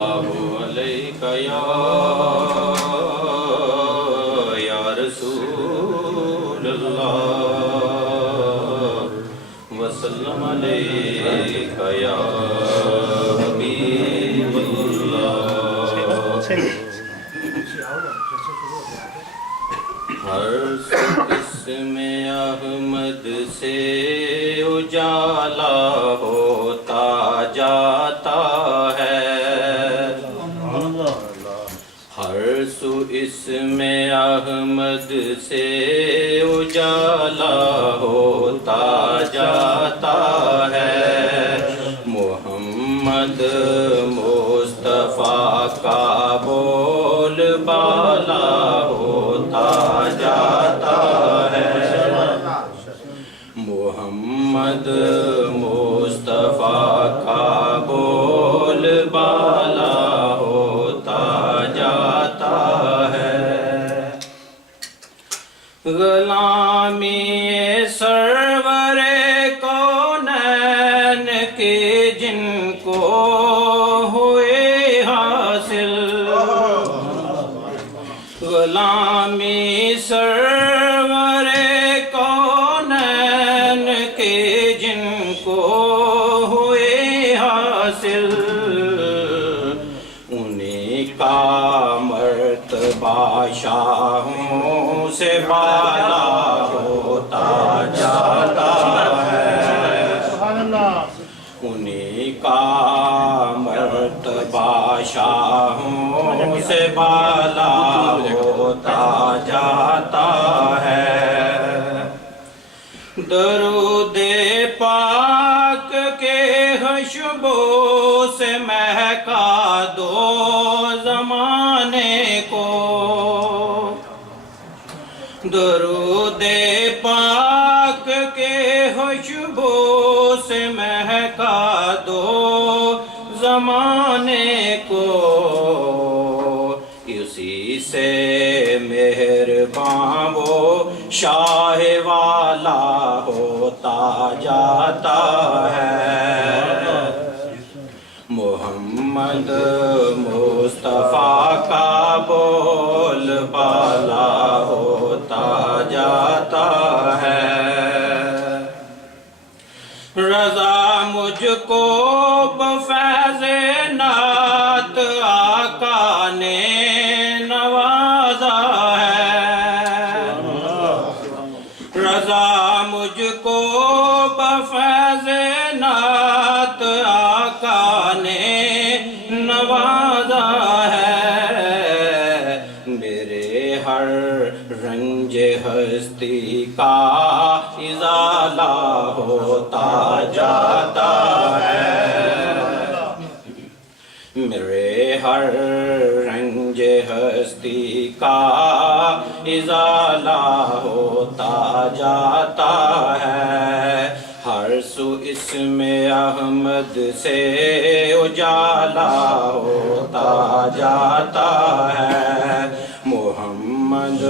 علیک یا رسول اللہ وسلم علیک یا حبیب اللہ ہر اسم احمد سے اجالا ہوتا جاتا ہے ہر سو اسم احمد سے اجالا ہوتا جاتا ہے محمد مصطفیٰ کا بول بالا ہوتا جاتا ہے محمد مصطفیٰ کا بول بالا ہوتا جاتا ہے غلامی سرور کونین کے جن کو ہوئے حاصل غلامی سرور کونین کے جن کو ہوئے حاصل انہیں کا مرتبہ شاہوں سے بالا ہوتا جاتا ہے انہیں کا مرتبہ شاہوں سے بالا ہوتا جاتا ہے درود پاک کے خوشبو سے مہکا دو زمانے کو درود پاک کے خوشبو سے مہکا دو زمانے کو اسی سے مہرباں وہ شاہ والا ہوتا جاتا ہے محمد مصطفیٰ کا بول بالا ہوتا جاتا ہے رضا مجھ کو بفیض نعت آقا نے نوازا ہے رضا مجھ کو بفیض نعت آقا نے نوازا ہے میرے ہر رنج ہستی کا ازالہ ہوتا جاتا ہے میرے ہر رنج ہستی کا ازالہ ہوتا جاتا ہے ہر سو اسم احمد سے اجالا ہوتا جاتا ہے محمد